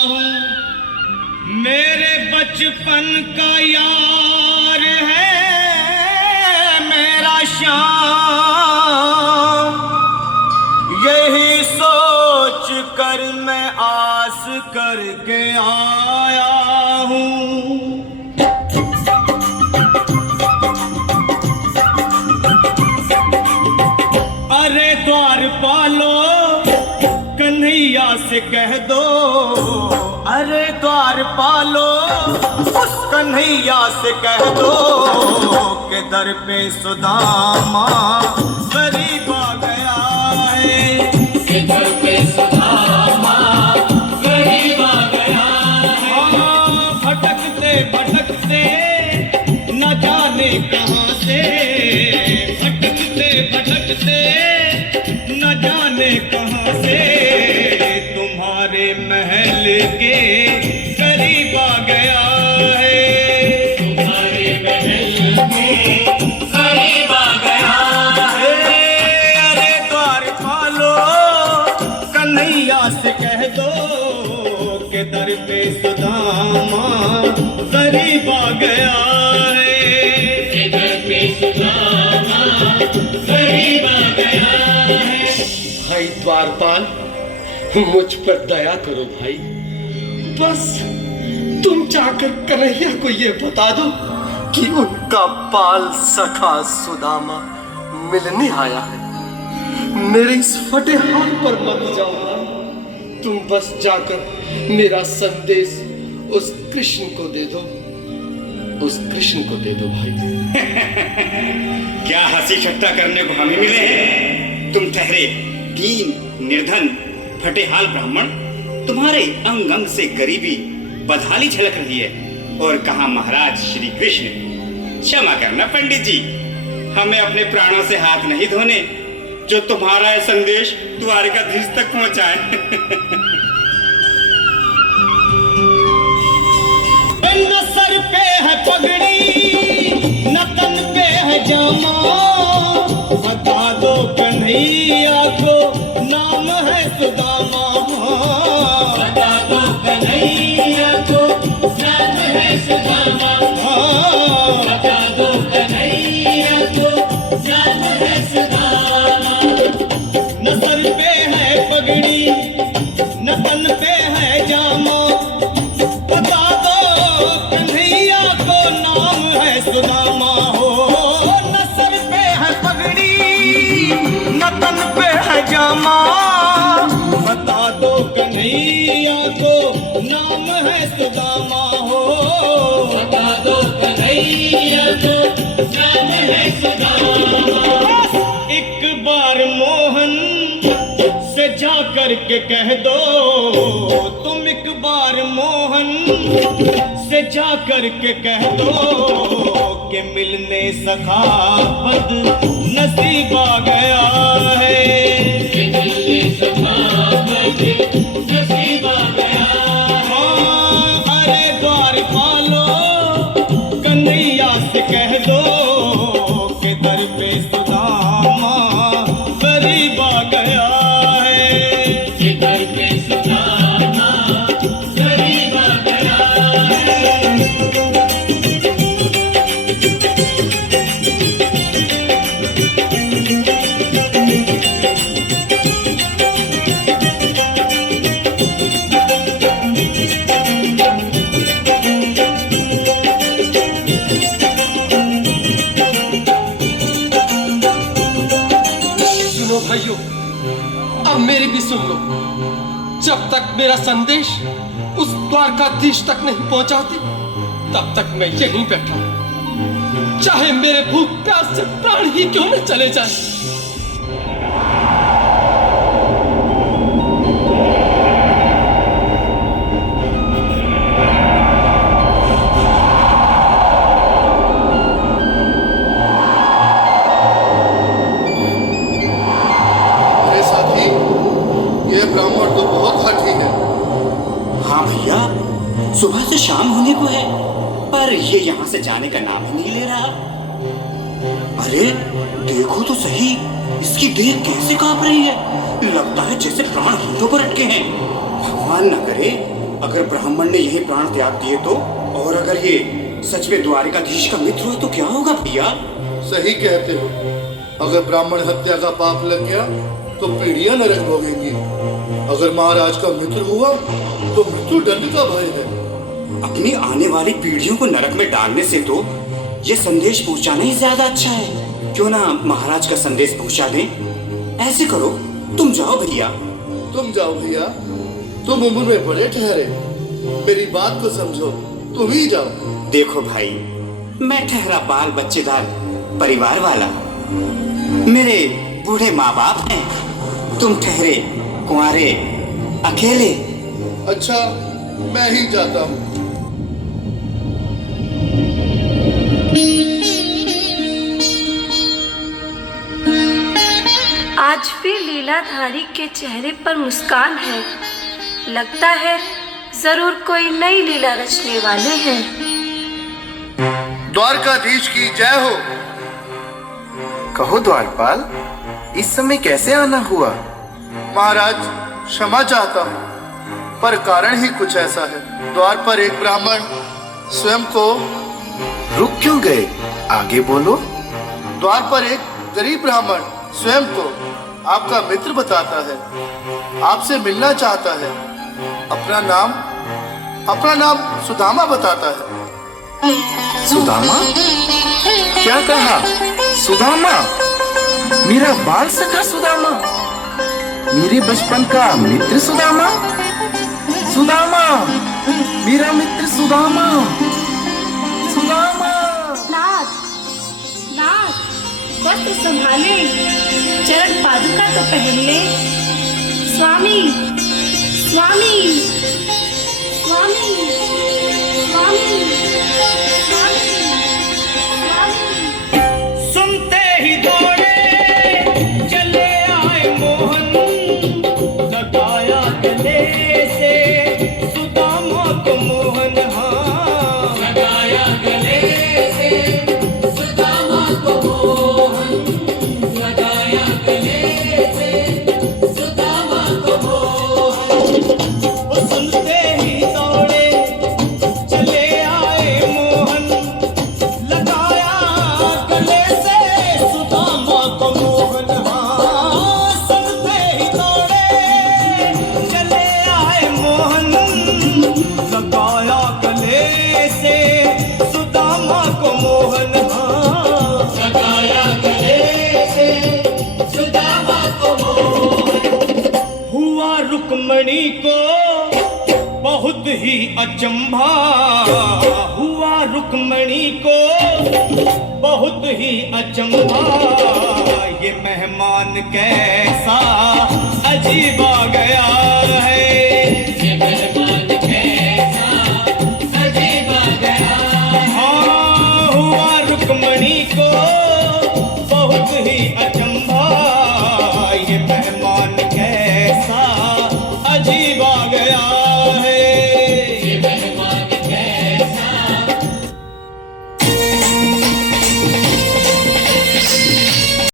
हूँ। मेरे बचपन का यार है मेरा श्याम, यही सोच कर मैं आस करके आया हूँ। अरे द्वारपालो कन्हैया से कह दो, अरे द्वारपालो उस कन्हैया से कह दो कि दर पे सुदामा गरीब आ गया है, कि दर पे सुदामा गरीब आ गया है। भटकते भटकते न जाने कहाँ से, भटकते भटकते न जाने कहाँ से तुम्हारे महल के करीब आ गया है, तुम्हारे महल के करीब आ गया है। अरे द्वारपालो कन्हैया से कह दो कि दर पे सुदामा करीब आ गया है, कि दर पे सुदामा करीब आ गया है। भाई द्वारपाल, मुझ पर दया करो भाई। बस तुम जाकर कन्हैया को ये बता दो कि उनका बाल सखा सुदामा मिलने आया है। मेरे इस फटे हाथ पर मत जाओ भाई, तुम बस जाकर मेरा संदेश उस कृष्ण को दे दो, उस कृष्ण को दे दो भाई। क्या हंसी ठट्टा करने को हमें मिले हैं? तुम ठहरे दीन निर्धन फटेहाल ब्राह्मण, तुम्हारे अंग अंग से गरीबी बदहाली झलक रही है। और कहा महाराज श्री कृष्ण। क्षमा करना पंडित जी, हमें अपने प्राणों से हाथ नहीं धोने जो तुम्हारा यह संदेश द्वारकाधीश तक पहुंचाए। न सर पे है पगड़ी न तन पे है जामा, बता दो कन्हैया को नाम है सुदामा, बता दो कन्हैया को नाम है सुदामा, बता दो कन्हैया को नाम है सुदामा। न सर पे है पगड़ी न तन पे है जामा, बता दो कन्हैया को नाम है सुदामा हो। न सर पे है पगड़ी न तन पे है जामा, बता दो कन्हैया को नाम है सुदामा हो, बता दो कन्हैया को नाम है सुदामा। एक बार मोहन से जा करके कह दो, तुम एक बार मोहन से जा करके कह दो कि मिलने सखा बद नसीब आ गया है, कि मिलने सखा बद नसीब आ गया। हाँ, अरे द्वारपालो कन्हैया से कह दो कि दर पे सुदामा गरीब आ गया है, कि दर पे सुदामा गरीब आ गया है। सुनो भाइयों, अब मेरी भी सुन लो। जब तक मेरा संदेश उस द्वारकाधीश तक नहीं पहुंचाती तब तक मैं यहीं बैठा हूं, चाहे मेरे भूख प्यास से प्राण ही क्यों न चले जाए। अरे साथी, ये ब्राह्मण तो बहुत हठी है। हाँ भैया, सुबह से शाम होने को है पर ये यहाँ से जाने का नाम ही नहीं ले रहा। अरे देखो तो सही, इसकी देह कैसे कांप रही है, लगता है जैसे प्राण हाथों पर अटके हैं। भगवान न करे अगर ब्राह्मण ने यही प्राण त्याग दिए तो, और अगर ये सच में द्वारिकाधीश का मित्र हो तो क्या होगा भैया? सही कहते हो। अगर ब्राह्मण हत्या का पाप लग गया तो पीढ़ियां नरक भोगेंगी। अगर महाराज का मित्र हुआ तो मृत्यु दंड का भय है। अपनी आने वाली पीढ़ियों को नरक में डालने से तो ये संदेश पहुंचाना ही ज्यादा अच्छा है। क्यों ना महाराज का संदेश पहुंचा दें? ऐसे करो, तुम जाओ भैया। तुम जाओ भैया, तुम उम्र में बड़े ठहरे, मेरी बात को समझो, तुम ही जाओ। देखो भाई, मैं ठहरा बाल बच्चेदार परिवार वाला, मेरे बूढ़े माँ बाप हैं, तुम ठहरे कुंवारे अकेले। अच्छा, मैं ही जाता हूँ। आज भी लीलाधारी के चेहरे पर मुस्कान है। लगता है जरूर कोई नई लीला रचने वाले हैं। द्वारकाधीश की जय हो। कहो द्वारपाल, इस समय कैसे आना हुआ? महाराज, क्षमा चाहता हूँ, पर कारण ही कुछ ऐसा है। द्वार पर एक ब्राह्मण स्वयं को। रुक क्यों गए? आगे बोलो। द्वार पर एक गरीब ब्राह्मण स्वयं को आपका मित्र बताता है, आपसे मिलना चाहता है। अपना नाम सुदामा बताता है। सुदामा? क्या कहा? सुदामा? मेरा बाल सखा सुदामा? मेरे बचपन का मित्र सुदामा? सुदामा, मेरा मित्र सुदामा। सुदामा। नाथ, नाथ, वस्त्र संभाले, चरण पादुका तो पहन ले। स्वामी, स्वामी, स्वामी, स्वामी, स्वामी, स्वामी। सुनते ही दौड़े चले आए मोहन, लगाया गले से सुदामा को मोहन। हाँ, लगाया गले से सुदामा को मोहन, लगाया गले से सुदामा को मोहन। वो सुनते ही दौड़े चले आए मोहन, लगाया गले से सुदामा को मोहन। हाँ, सुनते ही दौड़े चले आए मोहन, लगाया गले से सुदामा को मोहन। हाँ, लगाया गले से सुदामा को मोहन। हुआ रुक्मणी को बहुत ही अचंभा, हुआ रुक्मणी को बहुत ही अचंभा। ये मेहमान कैसा अजीब आ गया है,